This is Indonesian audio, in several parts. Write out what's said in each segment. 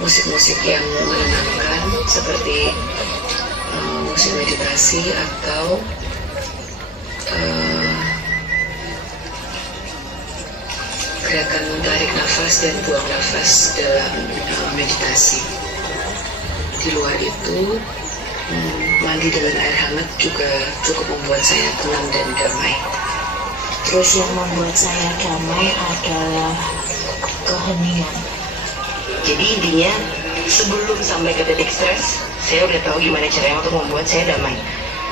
musik-musik yang menenangkan seperti musik meditasi atau gerakan tarik nafas dan buang nafas dalam meditasi. Di luar itu, mandi dengan air hangat juga cukup membuat saya tenang dan damai. Terus yang membuat saya damai adalah keheningan. Jadi intinya sebelum sampai ke titik stres, saya udah tahu gimana caranya untuk membuat saya damai.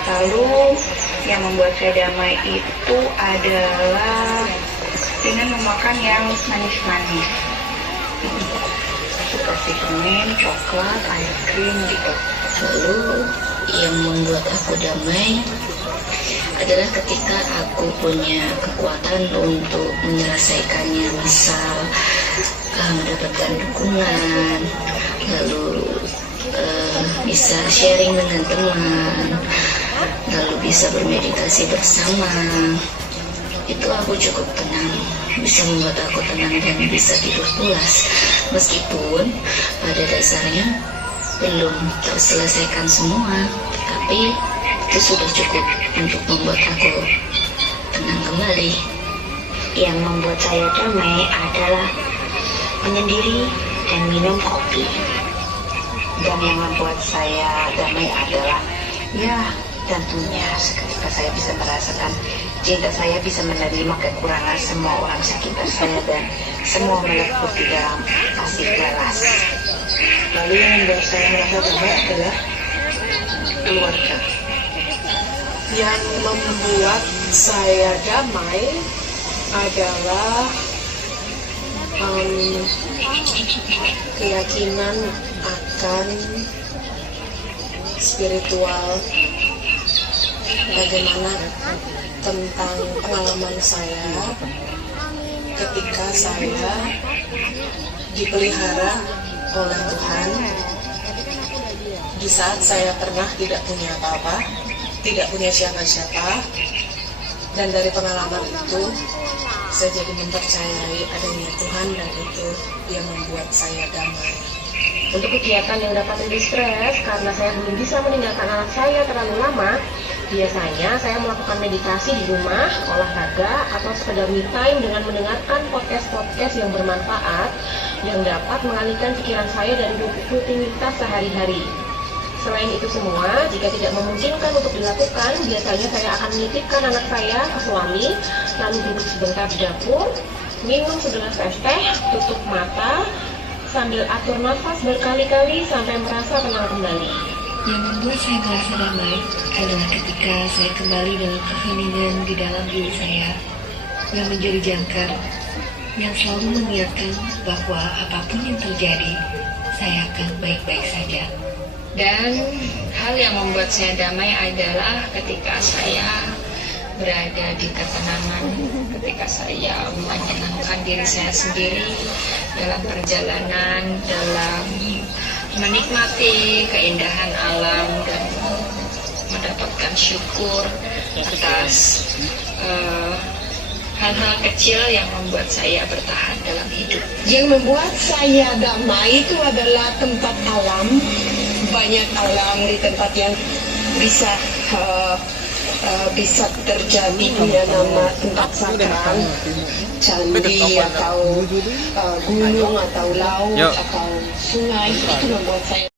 Lalu yang membuat saya damai itu adalah dengan memakan yang manis-manis seperti permen, coklat, ice cream gitu. Lalu yang membuat aku damai adalah ketika aku punya kekuatan untuk menyelesaikannya, misal mendapatkan dukungan, lalu bisa sharing dengan teman, lalu bisa bermeditasi bersama. Itu aku cukup tenang, bisa membuat aku tenang dan bisa tidur pulas, meskipun pada dasarnya belum terselesaikan semua, tapi itu sudah cukup untuk membuat aku tenang kembali. Yang membuat saya damai adalah menyendiri dan minum kopi. Dan yang membuat saya damai adalah tentunya seketika saya bisa merasakan cinta saya bisa menerima kekurangan semua orang sekitar saya dan semua melebur di dalam pasir balas. Lalu yang membuat saya merasa damai adalah keluarga. Yang membuat saya damai adalah keyakinan akan spiritual, bagaimana tentang pengalaman saya ketika saya dipelihara oleh Tuhan di saat saya pernah tidak punya apa-apa, tidak punya siapa-siapa, dan dari pengalaman itu saya jadi mempercayai adanya Tuhan dan itu yang membuat saya damai. Untuk kegiatan yang dapat rilis stres, karena saya belum bisa meninggalkan anak saya terlalu lama, biasanya saya melakukan meditasi di rumah, olahraga, atau sekedar me time dengan mendengarkan podcast-podcast yang bermanfaat yang dapat mengalihkan pikiran saya dari rutinitas sehari-hari. Selain itu semua, jika tidak memungkinkan untuk dilakukan, biasanya saya akan menitipkan anak saya ke suami, lalu duduk sebentar di dapur, minum segelas es teh, tutup mata, sambil atur nafas berkali-kali sampai merasa tenang kembali. Yang membuat saya merasa damai adalah ketika saya kembali dengan keheningan di dalam diri saya yang menjadi jangkar, yang selalu mengingatkan bahwa apapun yang terjadi, saya akan baik-baik saja. Dan hal yang membuat saya damai adalah ketika saya berada di ketenangan, ketika saya menyenangkan diri saya sendiri dalam perjalanan, dalam menikmati keindahan alam dan mendapatkan syukur atas hal-hal kecil yang membuat saya bertahan dalam hidup. Yang membuat saya damai itu adalah tempat alam, banyak alam di tempat yang bisa terjadi punya nama tempat sakral, candi atau gunung atau laut atau sungai, itu membuat saya